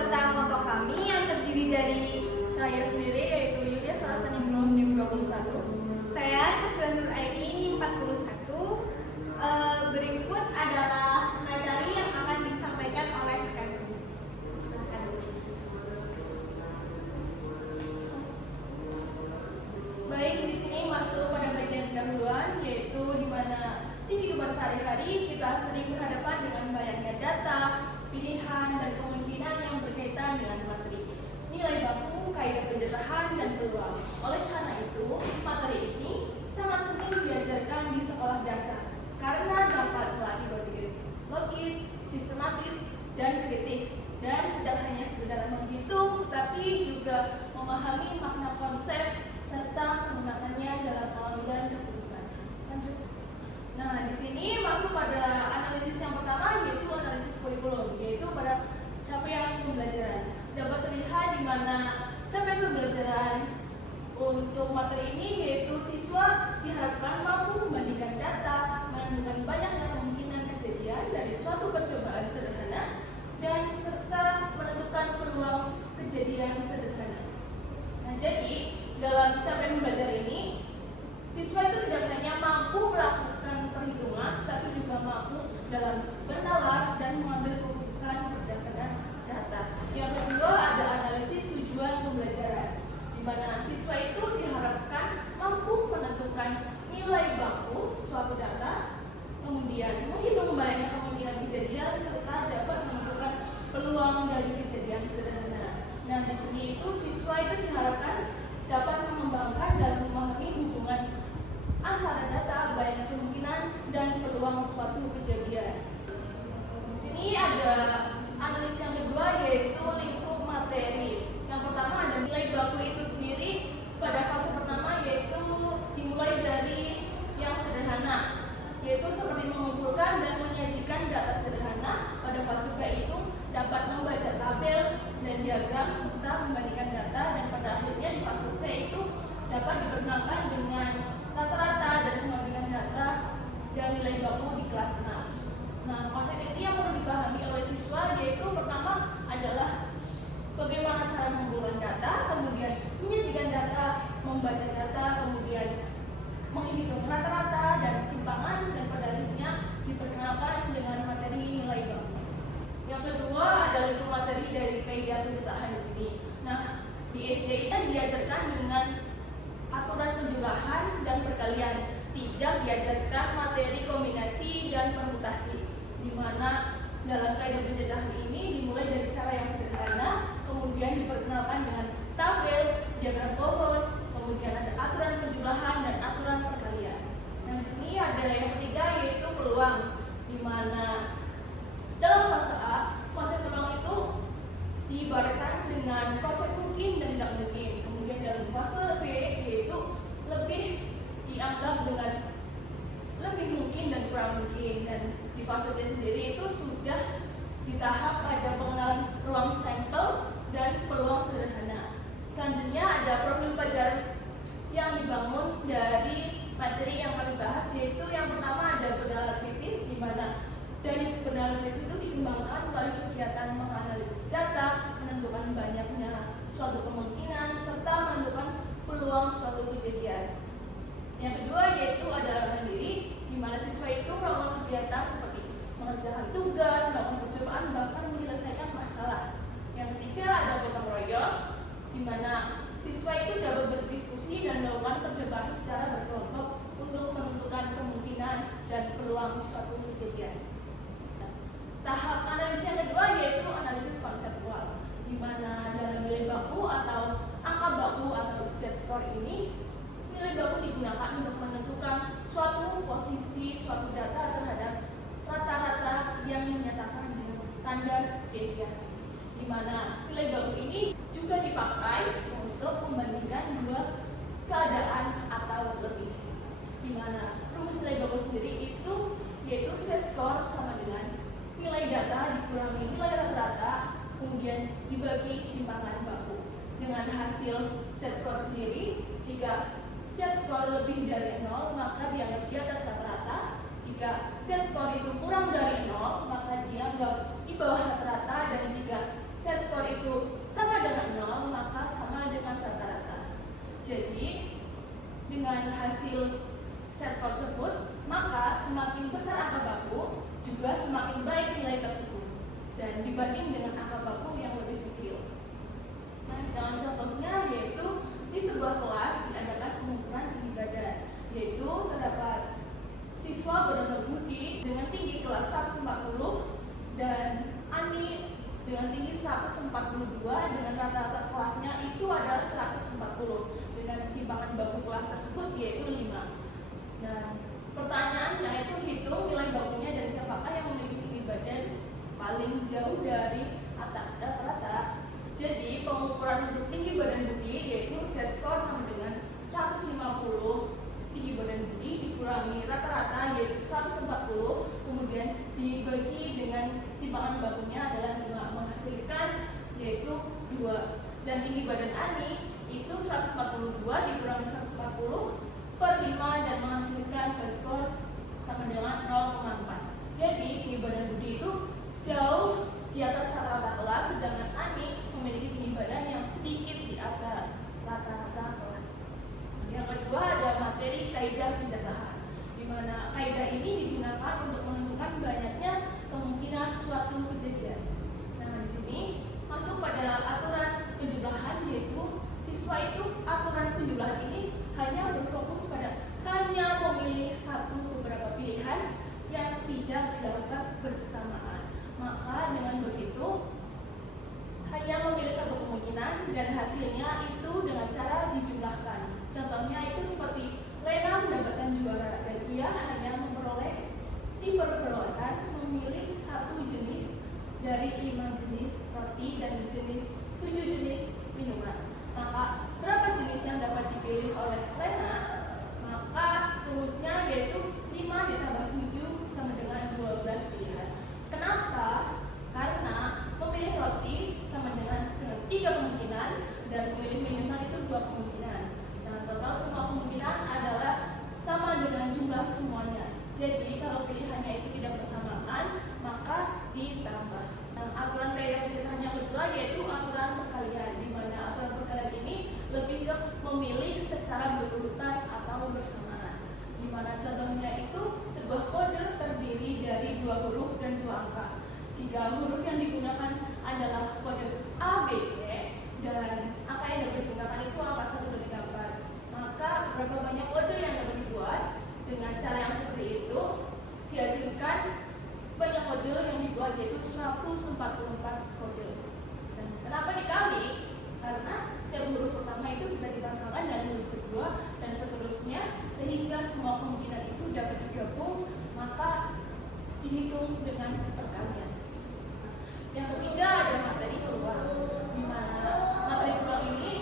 anggota kelompok kami yang terdiri dari Saya sendiri yaitu Yulia Salasani Nur NIM 21. saya, Kafila Nur Aini, NIM 41. Berikut adalah materi yang akan disampaikan oleh rekan saya. Silakan. Baik, di sini masuk pada bagian pendahuluan, yaitu di mana di kehidupan sehari-hari kita sering berhadapan dengan banyaknya data, pilihan, dan kemungkinan yang berkaitan dengan materi, nilai baku, kaidah penjelasan, dan peluang. Oleh karena itu, materi ini sangat penting diajarkan di sekolah dasar karena dapat melatih berpikir logis, sistematis, dan kritis, dan tidak hanya sekedar menghitung, tapi juga memahami makna konsep serta menggunakannya dalam pengambilan keputusan. Lanjut. Nah, di sini masuk pada analisis yang pertama, yaitu analisis kurikulum, yaitu pada capaian pembelajaran. Dapat terlihat di mana capaian pembelajaran untuk materi ini yaitu siswa diharapkan mampu membandingkan data, menentukan banyaknya kemungkinan kejadian dari suatu percobaan sederhana, dan serta menentukan peluang kejadian sederhana. Nah, jadi dalam capaian belajar ini, siswa itu tidak hanya mampu melakukan perhitungan, tapi juga mampu dalam bernalar dan mengambil keputusan berdasarkan data. Yang kedua ada analisis tujuan pembelajaran, di mana siswa itu diharapkan mampu menentukan nilai baku suatu data, kemudian menghitung banyaknya kemungkinan kejadian, serta dapat menentukan peluang dari kejadian sederhana. Nah, di sini itu siswa itu diharapkan dapat mengembangkan dan memahami hubungan antara data, banyak kemungkinan, dan peluang suatu kejadian. Di sini ada analisis yang kedua, yaitu lingkup materi. Yang pertama ada nilai baku itu sendiri. Pada fase pertama yaitu dimulai dari yang sederhana, yaitu seperti mengumpulkan dan menyajikan data sederhana. Pada fase B itu dapat membaca tabel dan diagram serta membandingkan data, dan pada akhirnya di fase C itu dapat diperkenalkan dengan rata-rata dan membandingkan data dan nilai baku di kelas 6. Nah, konsep ini yang perlu dipahami oleh siswa, yaitu pertama adalah bagaimana cara mengumpulkan data, kemudian menyajikan data, membaca data, kemudian menghitung rata-rata dan simpangan, dan pada akhirnya diperkenalkan dengan materi nilai baku. Yang kedua adalah itu materi dari kaidah penjelasan di sini. Nah, di SD kita diajarkan dengan aturan penjumlahan dan perkalian, tidak diajarkan materi kombinasi dan permutasi, di mana dalam kaidah penjelasan ini dimulai dari cara yang sederhana, kemudian diperkenalkan dengan tabel, diagram pohon, kemudian ada aturan penjumlahan dan aturan perkalian. Nah, di sini ada yang ketiga yaitu peluang, di mana dalam fase A, konsep peluang itu diibaratkan dengan konsep mungkin dan tidak mungkin. Kemudian dalam fase B yaitu lebih dianggap dengan lebih mungkin dan kurang mungkin, dan di fase C sendiri itu sudah di tahap pada pengenalan ruang sampel dan peluang sederhana. Selanjutnya ada profil pelajaran yang dibangun dari materi yang kami bahas, yaitu yang pertama ada bernalar kritis, di mana dari bernalar kritis itu dikembangkan melalui kegiatan menganalisis data, menentukan banyaknya suatu kemungkinan, serta menentukan peluang suatu kejadian. Yang kedua yaitu adalah mandiri, di mana siswa itu melakukan kegiatan seperti mengerjakan tugas, melakukan percobaan, bahkan menyelesaikan masalah. Yang ketiga ada gotong royong, di mana siswa itu dapat berdiskusi dan melakukan percobaan secara berkelompok untuk menentukan kemungkinan dan peluang suatu kejadian. Tahap analisis yang kedua yaitu analisis konseptual, di mana dalam nilai baku atau angka baku atau set score ini, nilai baku digunakan untuk menentukan suatu posisi suatu data terhadap rata-rata yang menyatakan dengan standar deviasi, di mana nilai baku ini juga dipakai untuk membandingkan dua keadaan atau lebih, di mana rumus nilai baku sendiri itu yaitu set score sama dengan nilai data dikurangi nilai rata-rata, kemudian dibagi simpangan baku. Dengan hasil set score sendiri, jika set score lebih dari 0, maka dianggap di atas rata-rata. Jika set score itu kurang dari 0, maka dianggap di bawah rata-rata. Dan jika set skor itu sama dengan 0, maka sama dengan rata-rata. Jadi, dengan hasil set skor tersebut, maka semakin besar angka baku, juga semakin baik nilai tersebut. Dan dibanding dengan angka baku yang lebih kecil. Nah, dengan contohnya yaitu di sebuah kelas diadakan pengukuran tinggi badan, yaitu terdapat siswa bernama Budi dengan tinggi kelas 140 dan Ani dengan tinggi 142 dengan rata-rata kelasnya itu adalah 140 dengan simpangan baku kelas tersebut yaitu 5. Dan pertanyaannya itu hitung nilai bakunya dan siapakah yang memiliki tinggi badan paling jauh dari rata-rata. Jadi pengukuran untuk tinggi badan Budi yaitu set skor sama dengan 150 tinggi badan Budi dikurangi rata-rata yaitu 140, kemudian dibagi dengan simpangan bakunya adalah 5, menghasilkan yaitu 2. Dan tinggi badan Ani itu 142 dikurangi 140 per 5 dan menghasilkan set skor sama dengan 0,4. Jadi tinggi badan Budi itu jauh di atas rata-rata kelas, sedangkan Ani memiliki tinggi badan yang sedikit di atas rata-rata kelas. Yang kedua ada materi kaidah penjajahan, di mana kaidah ini digunakan untuk menentukan banyaknya kemungkinan suatu kejadian. Nah, di sini masuk pada aturan penjumlahan, yaitu siswa itu aturan penjumlahan ini hanya berfokus pada hanya memilih beberapa pilihan yang tidak dilakukan bersamaan. Maka dengan begitu hanya memilih satu kemungkinan dan hasilnya itu dengan cara dijumlahkan. Contohnya itu seperti Lena mendapatkan juara dan ia hanya diperbolehkan memilih satu jenis dari 5 jenis roti dan 7 jenis minuman. Maka berapa jenis yang dapat dipilih oleh Lena? Maka rumusnya yaitu 5 ditambah 7 sama dengan 12 pilihan. Kenapa? Karena memilih roti sama dengan 3 kemungkinan dan memilih minuman itu 2 kemungkinan. Nah, total semua kemungkinan adalah sama dengan jumlah semuanya. Jadi kalau pilihannya itu tidak bersamaan, maka ditambah. Nah, aturan kaidah penjajahan yang kedua yaitu aturan perkalian, di mana aturan perkalian ini lebih ke memilih secara berurutan atau bersamaan. Di mana contohnya itu sebuah kode terdiri dari 2 huruf dan 2 angka. Jika huruf yang digunakan adalah kode A, B, C dan angka yang dapat digunakan itu angka 1, 2, 3, 4, maka berapa banyak kode yang dapat dibuat? Dengan cara yang seperti itu dihasilkan banyak kode yang dibuat, yaitu 144 kode. Dan kenapa dikali? Karena setiap huruf pertama itu bisa dipasangkan dengan huruf kedua dan seterusnya, sehingga semua kemungkinan itu dapat digabung, maka dihitung dengan perkalian. Yang ketiga ada materi peluang, di mana materi peluang ini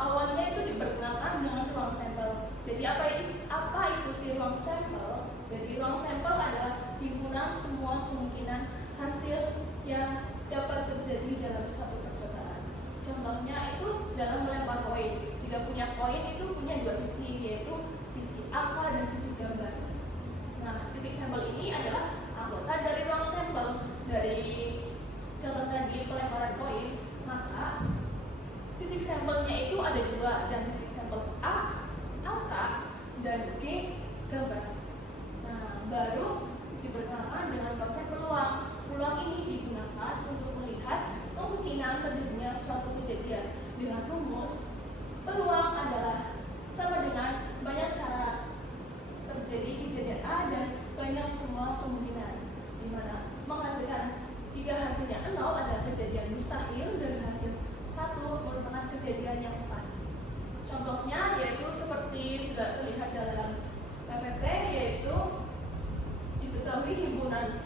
awalnya itu diperkenalkan dengan ruang sampel. Jadi apa itu si ruang sampel? Jadi ruang sampel adalah himpunan semua kemungkinan hasil yang dapat terjadi dalam suatu percobaan. Contohnya itu dalam melempar koin. Jika punya koin itu punya 2 sisi, yaitu sisi angka dan sisi gambar. Nah, titik sampel ini adalah anggota dari ruang sampel. Dari contoh tadi pelemparan koin, maka titik sampelnya itu ada 2, dan titik sampel A angka dan G gambar. Nah, baru diperkenalkan dengan konsep peluang. Peluang ini digunakan untuk melihat kemungkinan terjadinya suatu kejadian dengan rumus peluang adalah sama dengan banyak cara terjadi kejadian A dan banyak semua kemungkinan, di mana menghasilkan jika hasilnya 0 adalah kejadian mustahil dan hasil 1 merupakan kejadian yang pasti. Contohnya yaitu seperti sudah terlihat dalam PPT, yaitu diketahui himpunan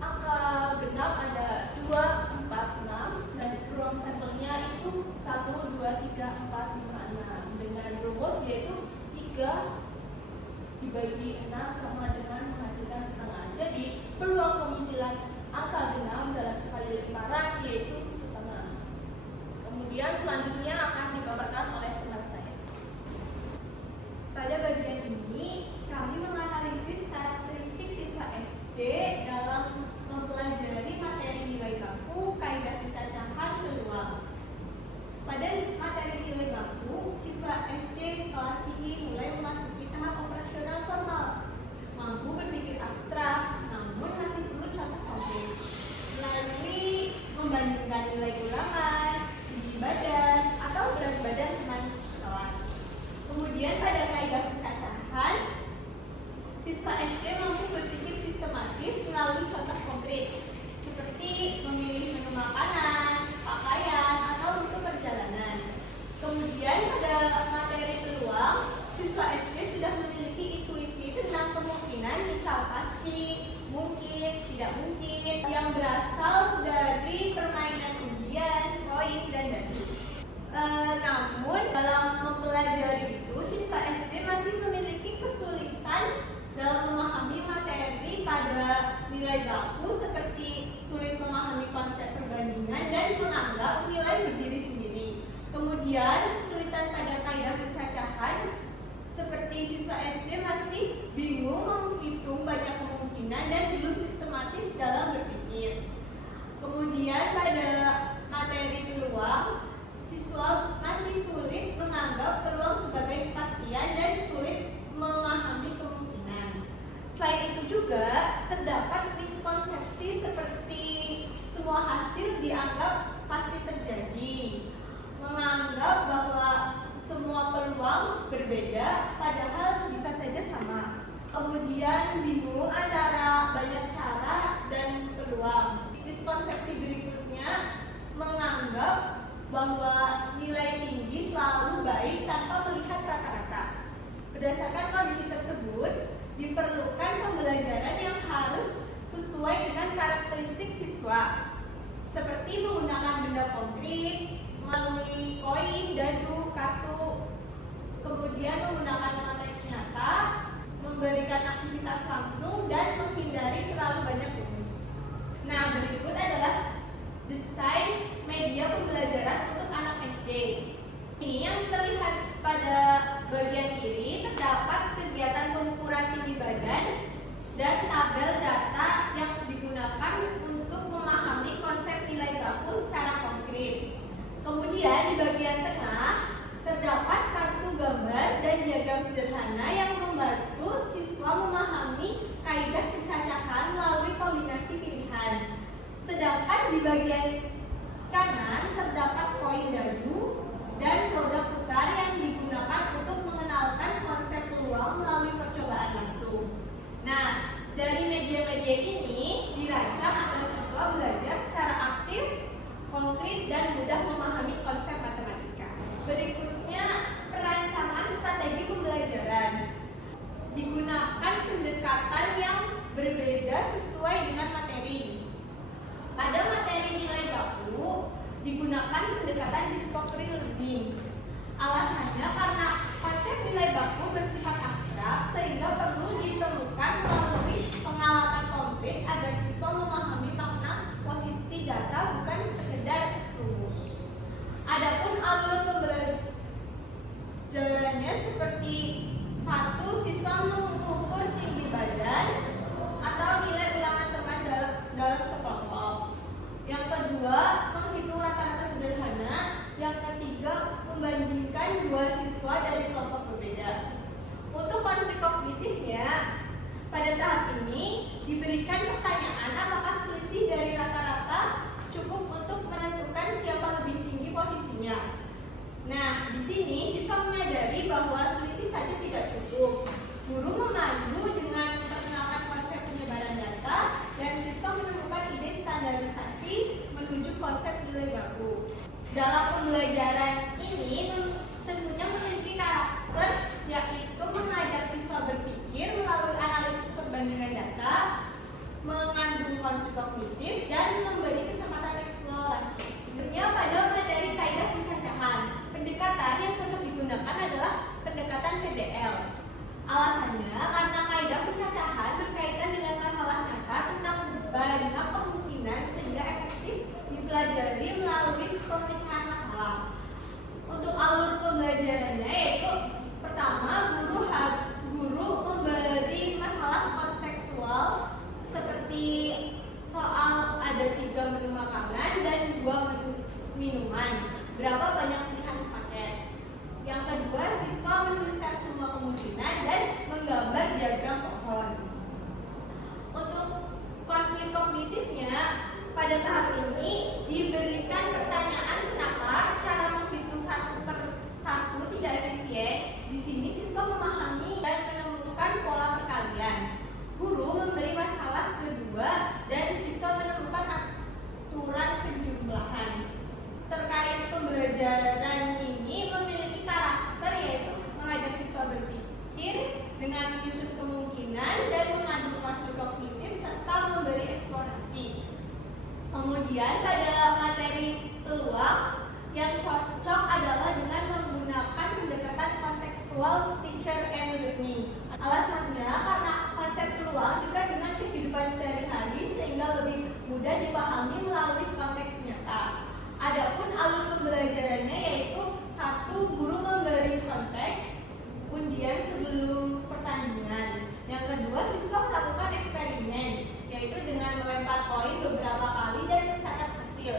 angka genap ada 2, 4, 6 dan ruang sampelnya itu 1, 2, 3, 4, 5, 6 dengan rumus yaitu 3 dibagi 6 sama dengan menghasilkan setengah. Jadi peluang kemunculan angka genap dalam sekali lemparan yaitu setengah. Kemudian selanjutnya akan dipaparkan oleh teman saya. Pada bagian ini kami menganalisis karakteristik siswa SD dalam mempelajari materi nilai baku, kaidah pencacahan, siswa SD kelas tinggi mulai memasuki tahap operasional formal, mampu berpikir abstrak, namun masih perlu contoh konkret melalui membandingkan nilai ulangan, tinggi badan, atau berat badan teman kelas. Kemudian pada kaidah pencacahan, siswa SD mampu berpikir sistematis melalui contoh konkret seperti memilih menu makanan, pakaian, atau rute perjalanan. Kemudian pada materi peluang, siswa SD sudah memiliki intuisi tentang kemungkinan, misal pasti, mungkin, tidak mungkin, yang berasal dari permainan undian, koin, dan dadu. Namun dalam mempelajari itu, siswa SD masih memiliki kesulitan dalam memahami materi pada nilai baku seperti sulit memahami konsep perbandingan dan menganggap nilai berdiri sendiri. Kemudian kesulitan pada kaidah pencacahan seperti siswa SD masih bingung menghitung banyak kemungkinan dan belum sistematis dalam berpikir. Kemudian pada materi peluang, siswa masih sulit menganggap peluang sebagai kepastian dan sulit memahami kemungkinan. Selain itu juga terdapat miskonsepsi seperti semua hasil dianggap pasti terjadi, menganggap bahwa semua peluang berbeda padahal bisa saja sama. Kemudian bingung antara banyak cara dan peluang. Miskonsepsi berikutnya menganggap bahwa nilai tinggi selalu baik tanpa melihat rata-rata. Berdasarkan kondisi tersebut, diperlukan pembelajaran yang harus sesuai dengan karakteristik siswa, seperti menggunakan benda konkret, melalui koin, dadu, kartu, kemudian menggunakan konteks nyata, memberikan aktivitas langsung, dan menghindari terlalu banyak rumus. Nah, berikut adalah desain media pembelajaran untuk anak SD. Ini yang terlihat pada bagian kiri terdapat kegiatan pengukuran tinggi badan dan tabel data yang digunakan untuk memahami konsep nilai baku secara konkret. Kemudian di bagian tengah terdapat kartu gambar dan diagram sederhana yang membantu siswa memahami kaidah pencacahan melalui kombinasi pilihan. Sedangkan di bagian kanan terdapat koin dadu dan roda putar yang digunakan untuk mengenalkan konsep peluang melalui percobaan langsung. Nah, dari media-media ini dirancang agar siswa belajar secara aktif, konkret, dan mudah memahami konsep matematika. Berikutnya, perancangan strategi pembelajaran. Digunakan pendekatan yang berbeda sesuai dengan materi. Pada materi nilai baku, digunakan pendekatan discovery learning. Alasannya karena konsep nilai baku bersifat abstrak sehingga perlu ditemukan melalui pengalaman konkret agar siswa memahami makna posisi data bukan sekedar rumus. Adapun alur pembelajarannya seperti 1. Siswa mengukur tinggi badan atau nilai ulangan teman dalam sekelompok. Yang kedua, menghitung rata-rata sederhana. Yang ketiga, membandingkan dua siswa dari kelompok berbeda. Untuk konflik kognitifnya, pada tahap ini diberikan pertanyaan apakah selisih dari rata-rata cukup untuk menentukan siapa lebih tinggi posisinya. Nah, di sini siswa menyadari bahwa selisih saja tidak cukup. Guru memandu dengan memperkenalkan konsep penyebaran data dan siswa menemukan ide standarisasi menuju konsep nilai baku. Dalam pembelajaran ini tentunya memiliki karakter, yaitu mengajak siswa berpikir melalui analisis perbandingan data, mengandung konflik kognitif, dan memberi kesempatan eksplorasi. Tentunya pada materi kaidah pencacahan, pendekatan yang cocok digunakan adalah pendekatan PBL. Alasannya karena kaidah pencacahan berkaitan dengan masalah nyata tentang banyak kemungkinan sehingga efektif dipelajari melalui pemecahan masalah. Untuk alur pembelajarannya yaitu pertama, guru memberi masalah kontekstual seperti soal ada 3 menu makanan dan 2 menu minuman. Berapa banyak pilihan paket? Yang kedua, siswa menuliskan semua kemungkinan dan menggambar diagram pohon. Untuk konflik kognitifnya, pada tahap ini diberikan pertanyaan kenapa cara menghitung 1/1 tidak efisien. Di sini siswa memahami dan menemukan pola perkalian. Guru memberi masalah kedua dan siswa menemukan aturan penjumlahan. Terkait pembelajaran ini memiliki karakter yaitu mengajak siswa berpikir dengan menyusun kemungkinan dan mengadu konflik kognitif serta memberi eksplorasi. Kemudian pada materi peluang yang cocok adalah dengan menggunakan pendekatan kontekstual teacher and learning. Alasannya karena konsep peluang dekat dengan kehidupan sehari-hari sehingga lebih mudah dipahami melalui konteks nyata. Adapun alur pembelajarannya yaitu 1. Guru memberi konteks undian sebelum pertandingan. Yang kedua, siswa melakukan eksperimen yaitu dengan melempar koin beberapa kali dan mencatat hasil.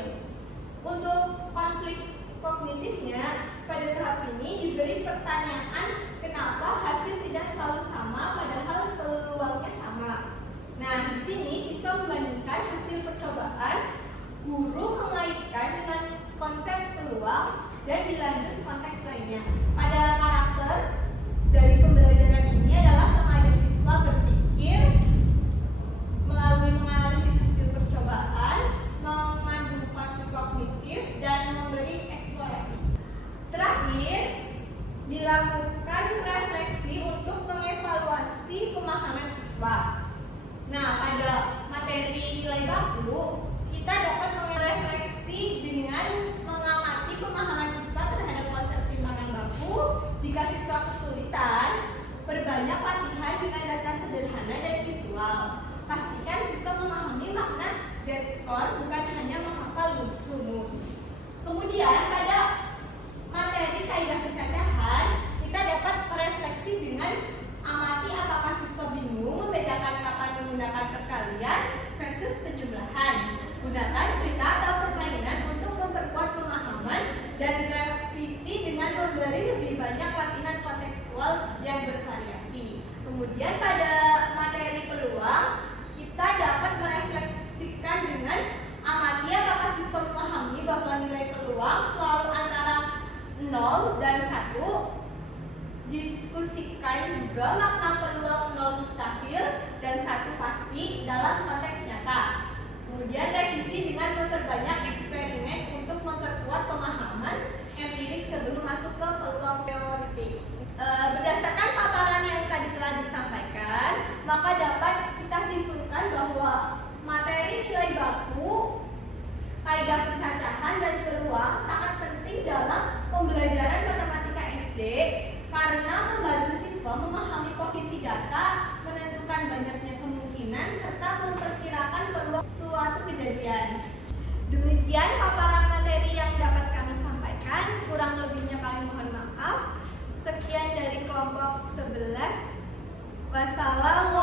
Untuk konflik kognitifnya, pada tahap ini diberi pertanyaan kenapa hasil tidak selalu sama padahal peluangnya sama. Nah, di sini siswa membandingkan hasil percobaan, guru mengaitkan dengan konsep peluang dan dilanjut konteks lainnya. Pada karakter dari pembelajaran ini adalah mengajak siswa berpikir melalui menganalisis hasil percobaan, mengandung konflik kognitif, dan memberi eksplorasi. Terakhir, dilakukan refleksi untuk mengevaluasi pemahaman siswa. Nah, pada materi nilai baku, kita dapat merefleksi dengan mengamati pemahaman siswa terhadap konsep simpanan baku. Jika siswa kesulitan, perbanyak latihan dengan data sederhana dan visual. Pastikan siswa memahami makna Z-score bukan hanya menghafal rumus. Kemudian pada materi kaidah pencacahan, kita dapat merefleksi dengan amati apakah siswa bingung membedakan kapan menggunakan perkalian versus penjumlahan. Gunakan cerita atau permainan untuk memperkuat pemahaman dan revisi dengan memberi lebih banyak latihan kontekstual yang bervariasi. Kemudian pada materi peluang, kita dapat merefleksikan dengan amati apakah siswa memahami bahwa nilai peluang selalu antara 0 dan 1. Diskusikan juga makna peluang 0 mustahil dan 1 pasti dalam konteks nyata. Kemudian revisi dengan memperbanyak eksperimen untuk memperkuat pemahaman empirik sebelum masuk ke peluang teoretik. Berdasarkan paparan yang tadi telah disampaikan, maka dapat kita simpulkan bahwa materi nilai baku, kaidah pencacahan, dan peluang sangat penting dalam pembelajaran matematika SD karena membantu siswa memahami posisi data, menentukan banyaknya kemungkinan, serta memperkirakan peluang suatu kejadian. Demikian paparan materi yang dapat kami sampaikan, kurang lebihnya kami mohon maaf. Sekian dari kelompok 11. Wassalamualaikum